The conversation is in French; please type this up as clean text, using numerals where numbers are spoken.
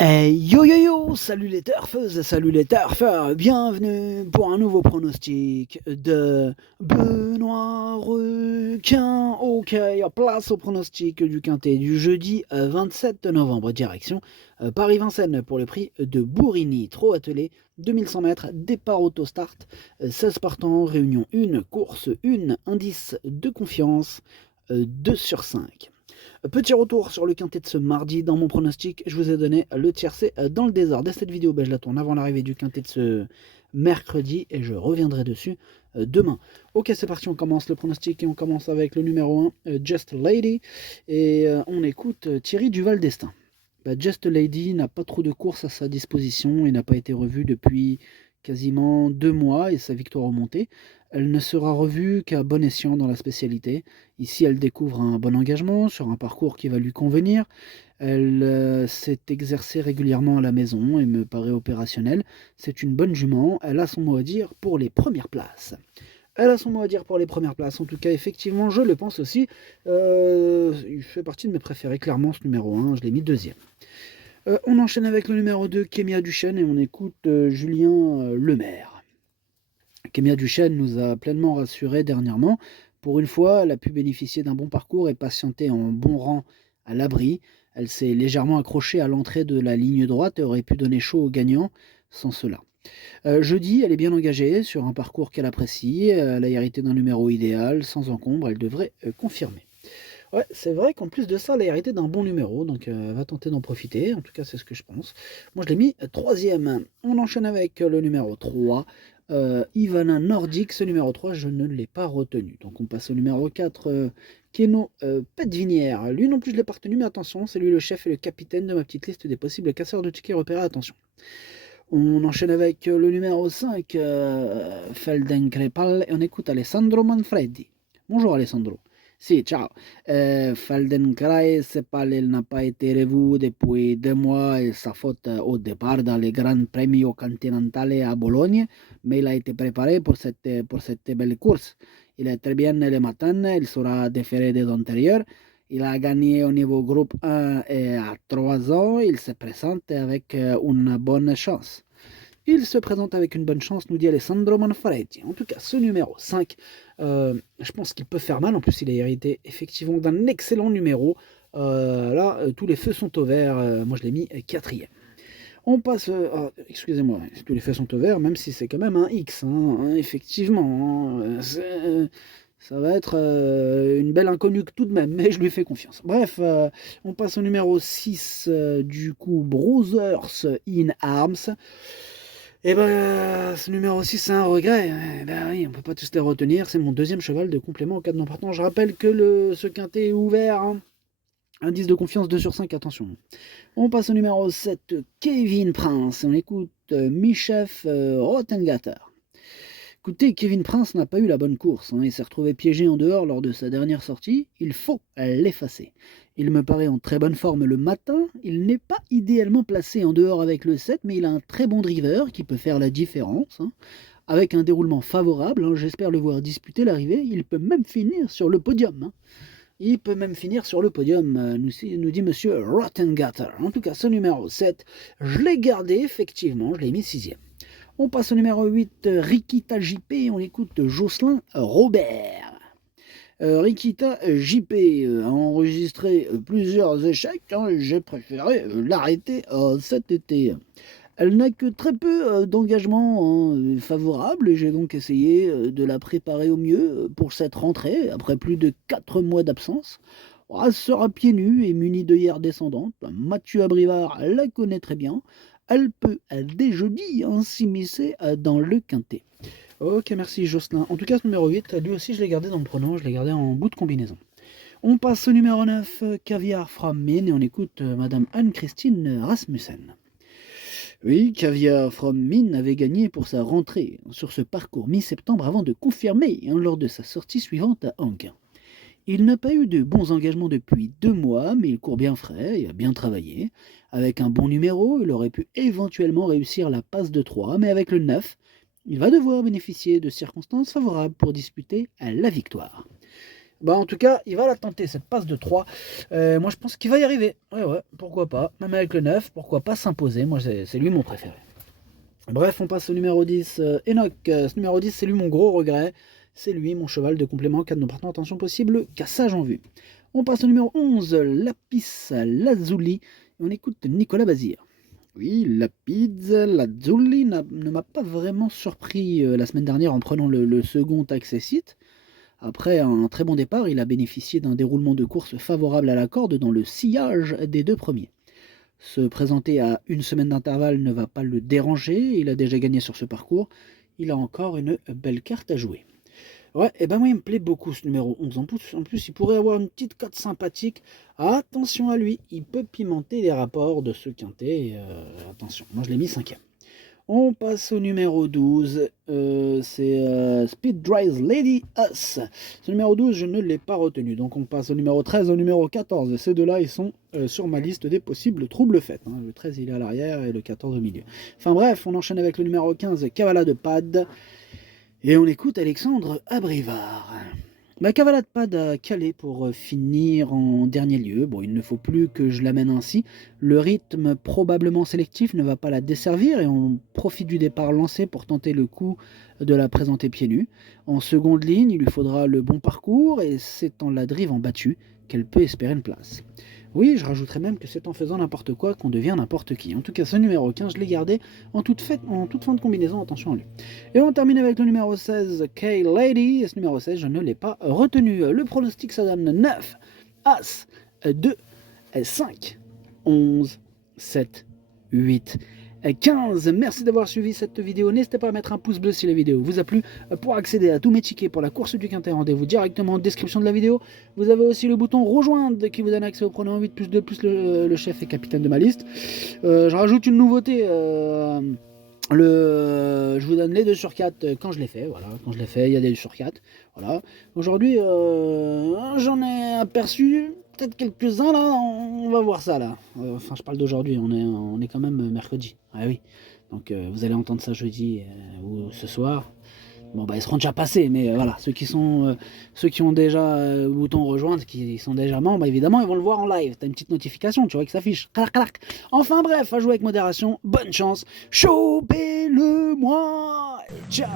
Yo yo yo, salut les turfeuses, salut les turfeurs, bienvenue pour un nouveau pronostic de Benoît Requin. Ok, place au pronostic du quintet du jeudi 27 novembre, direction Paris-Vincennes pour le prix de Bourigny, trop attelé, 2100 mètres, départ auto-start, 16 partants, réunion 1, course 1, indice de confiance 2 sur 5. Petit retour sur le quintet de ce mardi. Dans mon pronostic, je vous ai donné le tiercé dans le désordre. Cette vidéo, je la tourne avant l'arrivée du quintet de ce mercredi et je reviendrai dessus demain. Ok, c'est parti, on commence le pronostic et on commence avec le numéro 1, Just Lady. Et on écoute Thierry Duval d'Estaing. Just Lady n'a pas trop de courses à sa disposition et n'a pas été revue depuis quasiment 2 mois et sa victoire remontée. Elle ne sera revue qu'à bon escient dans la spécialité. Ici, elle découvre un bon engagement sur un parcours qui va lui convenir. Elle s'est exercée régulièrement à la maison et me paraît opérationnelle. C'est une bonne jument. Elle a son mot à dire pour les premières places. Elle a son mot à dire pour les premières places. En tout cas, effectivement, je le pense aussi. Il fait partie de mes préférés, clairement, ce numéro 1. Je l'ai mis deuxième. On enchaîne avec le numéro 2, Kémia Duchesne, et on écoute Julien Lemaire. Kémia Duchesne nous a pleinement rassurés dernièrement. Pour une fois, elle a pu bénéficier d'un bon parcours et patienter en bon rang à l'abri. Elle s'est légèrement accrochée à l'entrée de la ligne droite et aurait pu donner chaud aux gagnants sans cela. Jeudi, elle est bien engagée sur un parcours qu'elle apprécie. Elle a hérité d'un numéro idéal, sans encombre. Elle devrait confirmer. Ouais, c'est vrai qu'en plus de ça, elle a hérité d'un bon numéro, donc elle va tenter d'en profiter. En tout cas, c'est ce que je pense. Moi, je l'ai mis troisième. On enchaîne avec le numéro 3. Ivana Nordic, ce numéro 3, je ne l'ai pas retenu. Donc on passe au numéro 4, Keno Petvinière. Lui non plus, je ne l'ai pas retenu, mais attention, c'est lui le chef et le capitaine de ma petite liste des possibles casseurs de tickets repérés. Attention. On enchaîne avec le numéro 5, Feldenkrepal, et on écoute Alessandro Manfredi. Bonjour Alessandro. Si, ciao. Feldenkrais, il n'a pas été revu depuis 2 mois et sa faute au départ dans les Grands Premio Continentale à Bologne, mais il a été préparé pour cette belle course. Il est très bien le matin, il sera déféré des antérieurs. Il a gagné au niveau groupe 1 et à 3 ans, il se présente avec une bonne chance. Il se présente avec une bonne chance, nous dit Alessandro Manfredi. En tout cas, ce numéro 5, je pense qu'il peut faire mal. En plus, il a hérité effectivement d'un excellent numéro. Là, tous les feux sont au vert. Moi, je l'ai mis quatrième. On passe. Excusez-moi, tous les feux sont au vert, même si c'est quand même un X, hein, effectivement. Ça va être une belle inconnue tout de même, mais je lui fais confiance. Bref, on passe au numéro 6, du coup, Brothers in Arms. Et ben, ce numéro 6, c'est un regret. Ben oui, on peut pas tous les retenir. C'est mon deuxième cheval de complément au cas de non partant. Je rappelle que ce quintet est ouvert, hein. Indice de confiance 2 sur 5, attention. On passe au numéro 7, Kevin Prince. On écoute Michef Rottengatter. Écoutez, Kevin Prince n'a pas eu la bonne course. Il s'est retrouvé piégé en dehors lors de sa dernière sortie. Il faut l'effacer. Il me paraît en très bonne forme le matin. Il n'est pas idéalement placé en dehors avec le 7, mais il a un très bon driver qui peut faire la différence. Avec un déroulement favorable, j'espère le voir disputer l'arrivée. Il peut même finir sur le podium. Il peut même finir sur le podium, nous dit Monsieur Rottengatter. En tout cas, ce numéro 7, je l'ai gardé, effectivement, je l'ai mis sixième. On passe au numéro 8, Rikita JP, on écoute Jocelyn Robert. Rikita JP a enregistré plusieurs échecs, j'ai préféré l'arrêter cet été. Elle n'a que très peu d'engagement favorable et j'ai donc essayé de la préparer au mieux pour cette rentrée, après plus de 4 mois d'absence. Elle sera pieds nus et munie d'œillères descendantes. Mathieu Abrivard la connaît très bien. Elle peut, dès jeudi, s'immiscer dans le quintet. Ok, merci Jocelyn. En tout cas, ce numéro 8, lui aussi, je l'ai gardé dans le pronom, je l'ai gardé en bout de combinaison. On passe au numéro 9, Caviar from Mine, et on écoute Madame Anne-Christine Rasmussen. Oui, Caviar from Mine avait gagné pour sa rentrée sur ce parcours mi-septembre avant de confirmer lors de sa sortie suivante à Anquin. Il n'a pas eu de bons engagements depuis 2 mois, mais il court bien frais et a bien travaillé. Avec un bon numéro, il aurait pu éventuellement réussir la passe de 3, mais avec le 9, il va devoir bénéficier de circonstances favorables pour disputer la victoire. Bah en tout cas, il va la tenter, cette passe de 3. Moi je pense qu'il va y arriver. Ouais, pourquoi pas. Même avec le 9, pourquoi pas s'imposer. Moi c'est lui mon préféré. Bref, on passe au numéro 10, Enoch. Ce numéro 10, c'est lui mon gros regret. C'est lui mon cheval de complément, cas de nos partenaires, attention possible, cassage en vue. On passe au numéro 11, Lapis Lazuli. Et on écoute Nicolas Bazir. Oui, Lapis Lazuli ne m'a pas vraiment surpris la semaine dernière en prenant le second Accessit. Après un très bon départ, il a bénéficié d'un déroulement de course favorable à la corde dans le sillage des deux premiers. Se présenter à une semaine d'intervalle ne va pas le déranger, il a déjà gagné sur ce parcours, il a encore une belle carte à jouer. Ouais, et ben moi il me plaît beaucoup ce numéro 11, en plus il pourrait avoir une petite cote sympathique, attention à lui, il peut pimenter les rapports de ce quintet, attention, moi je l'ai mis 5e. On passe au numéro 12, c'est Speed Drives Lady Us. Ce numéro 12, je ne l'ai pas retenu. Donc on passe au numéro 13, au numéro 14. Ces deux-là, ils sont sur ma liste des possibles troubles faits. Hein. Le 13, il est à l'arrière et le 14 au milieu. Enfin bref, on enchaîne avec le numéro 15, Cavala de Pad. Et on écoute Alexandre Abrivard. Cavala de Pad a calé pour finir en dernier lieu. Bon, il ne faut plus que je l'amène ainsi. Le rythme probablement sélectif ne va pas la desservir et on profite du départ lancé pour tenter le coup de la présenter pieds nus. En seconde ligne, il lui faudra le bon parcours et c'est en la drive en battue qu'elle peut espérer une place. Oui, je rajouterais même que c'est en faisant n'importe quoi qu'on devient n'importe qui. En tout cas, ce numéro 15, je l'ai gardé en toute fin de combinaison, attention à lui. Et on termine avec le numéro 16, K-Lady. Et ce numéro 16, je ne l'ai pas retenu. Le pronostic, ça donne 9, As, 2, 5, 11, 7, 8, 15. Merci d'avoir suivi cette vidéo. N'hésitez pas à mettre un pouce bleu si la vidéo vous a plu. Pour accéder à tous mes tickets pour la course du Quintet, rendez-vous directement en description de la vidéo. Vous avez aussi le bouton rejoindre qui vous donne accès au pronom 8 plus 2 plus le chef et capitaine de ma liste. Je rajoute une nouveauté. Je vous donne les 2 sur 4 quand je l'ai fait. Voilà, quand je l'ai fait, il y a des 2 sur 4. Voilà. Aujourd'hui, j'en ai aperçu peut-être quelques-uns là, on va voir ça là. Enfin, je parle d'aujourd'hui, on est quand même mercredi. Ah oui. Donc vous allez entendre ça jeudi ou ce soir. Bon ils seront déjà passés, mais voilà, ceux qui ont déjà le bouton rejoindre, qui sont déjà membres, évidemment, ils vont le voir en live. T'as une petite notification, tu vois que ça affiche. Clac, clac. Enfin bref, à jouer avec modération, bonne chance, chopez-le moi, ciao.